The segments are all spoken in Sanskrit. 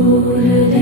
गुरुर्देवो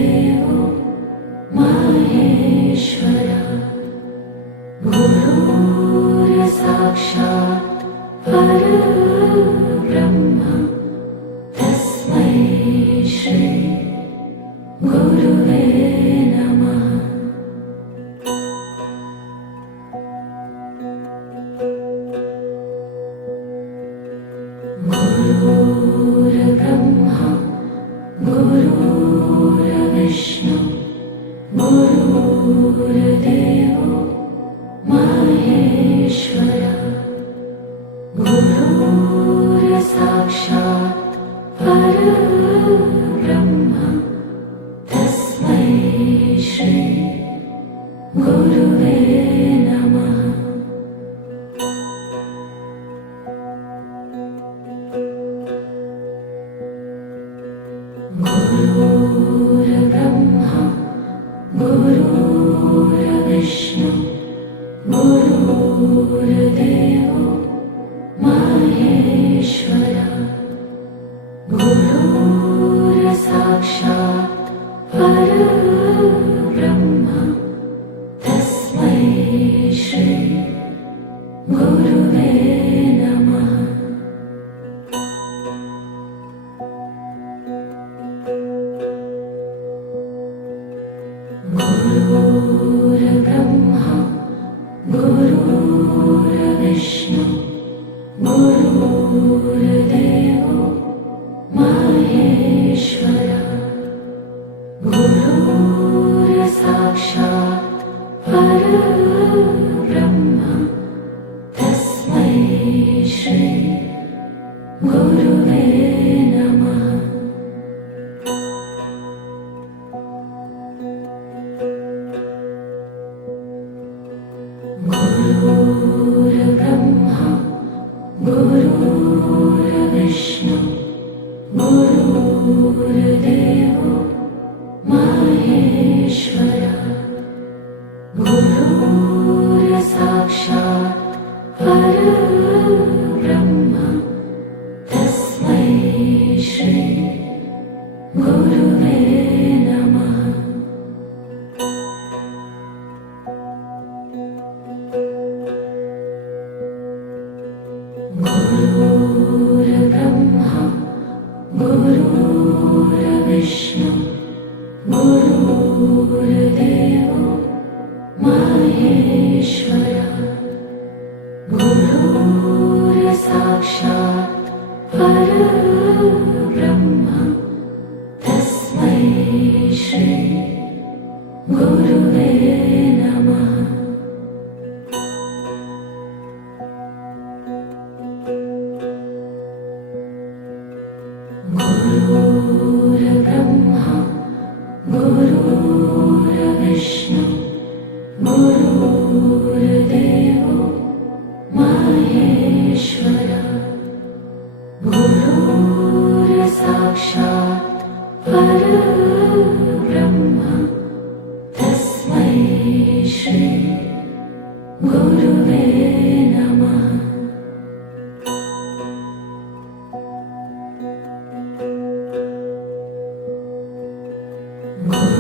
गुरुवे गुरुर्विष्णु गुरुर्देवो गुरुवे नमः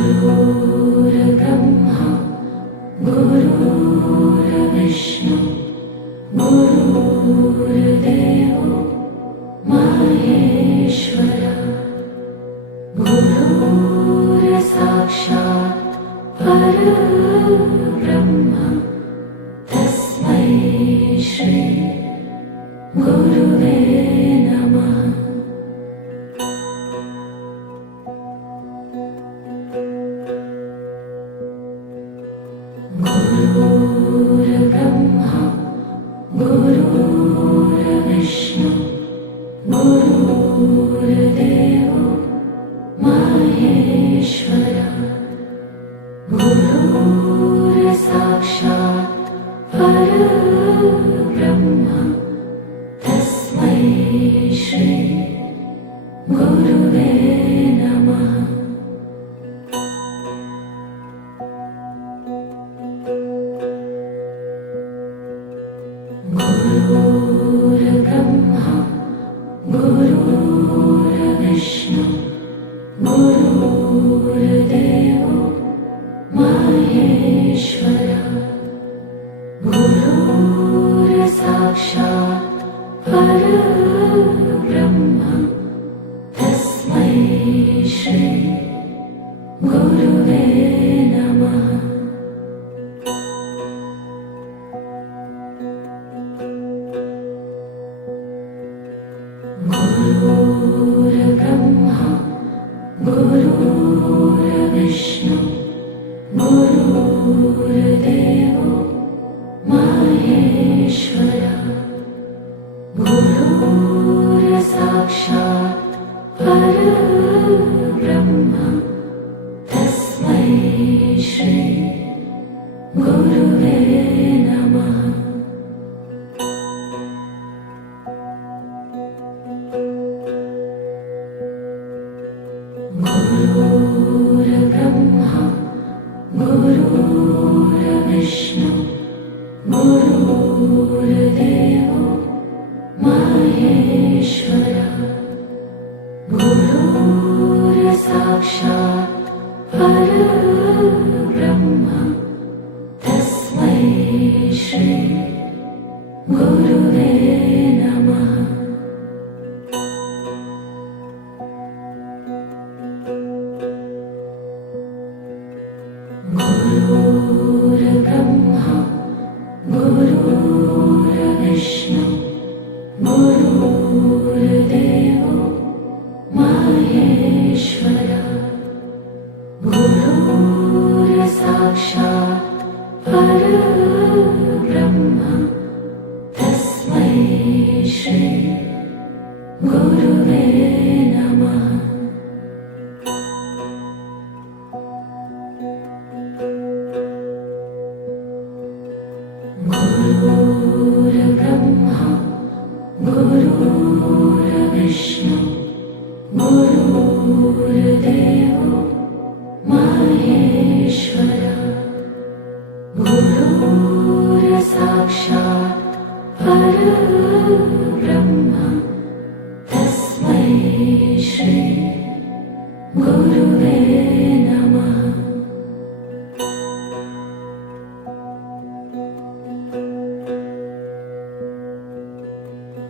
गुरुर्ब्रह्मा गुरुर्विष्णु गुरुर्देवो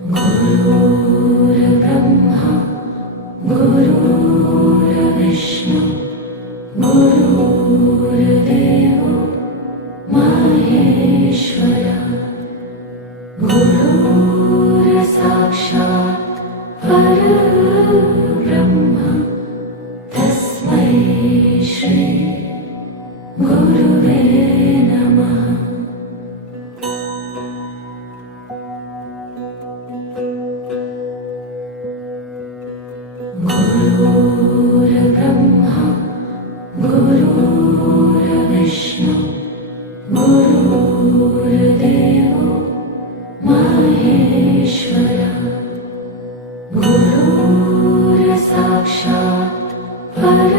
गुरु ब्रह्मा गुरु गुरूरसाक्षात् पर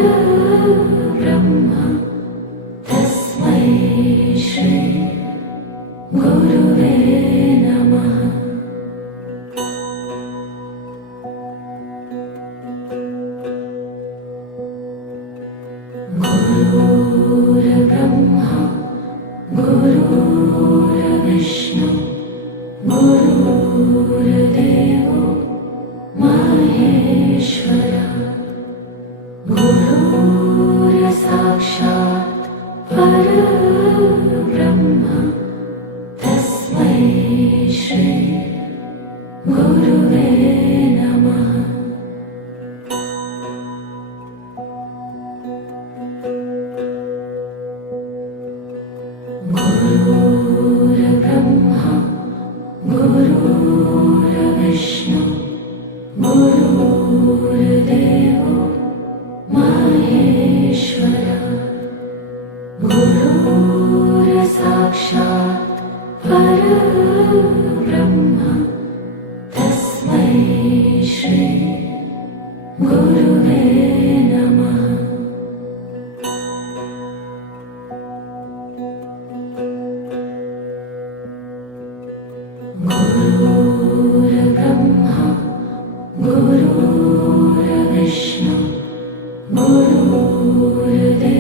तस्मै श्री गुरुवे नमः। Guru Dev.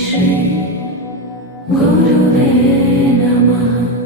श्री गुरुवे नमः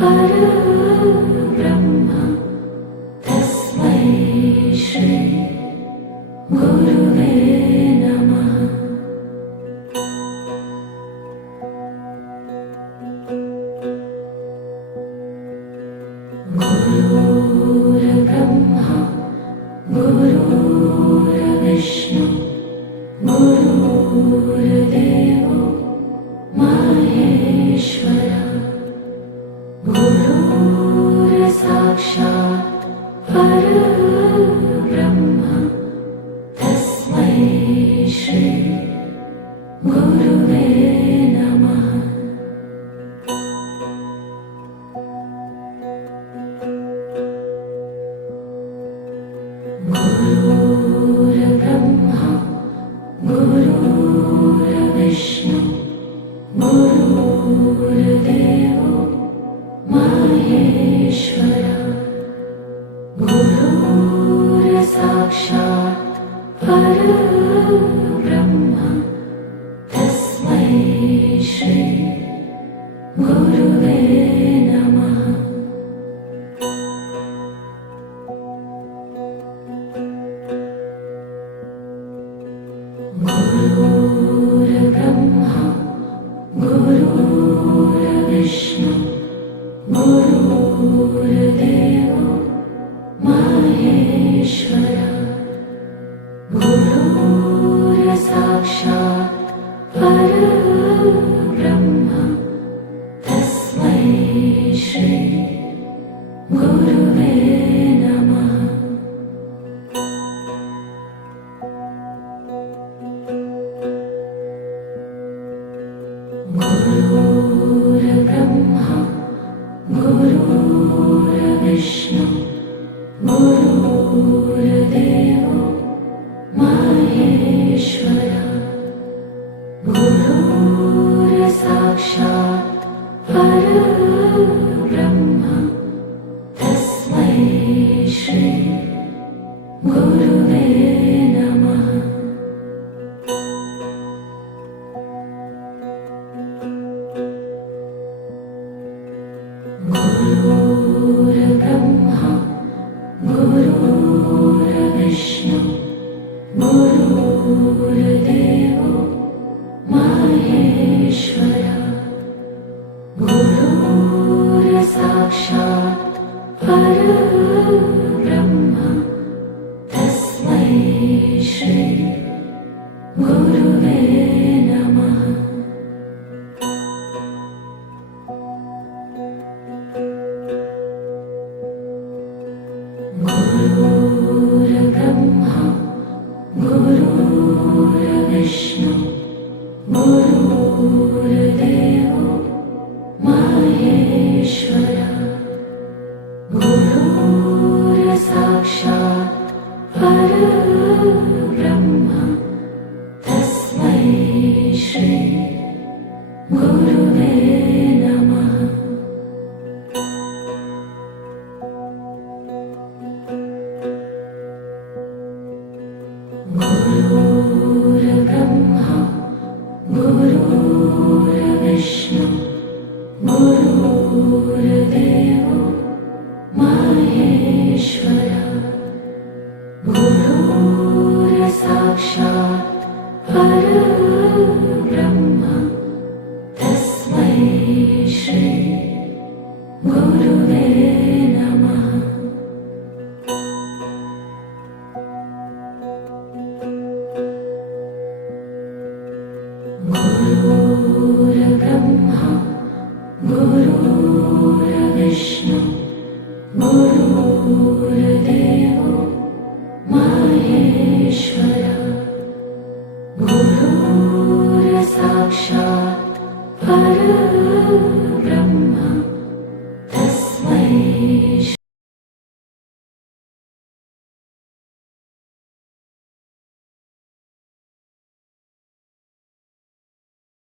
परब्रह्म गुरु ब्रह्म गुरूर Guru गुरुर्विष्णु कृष्ण ब्रह्म तस्मै श्री गुरुवे नमः।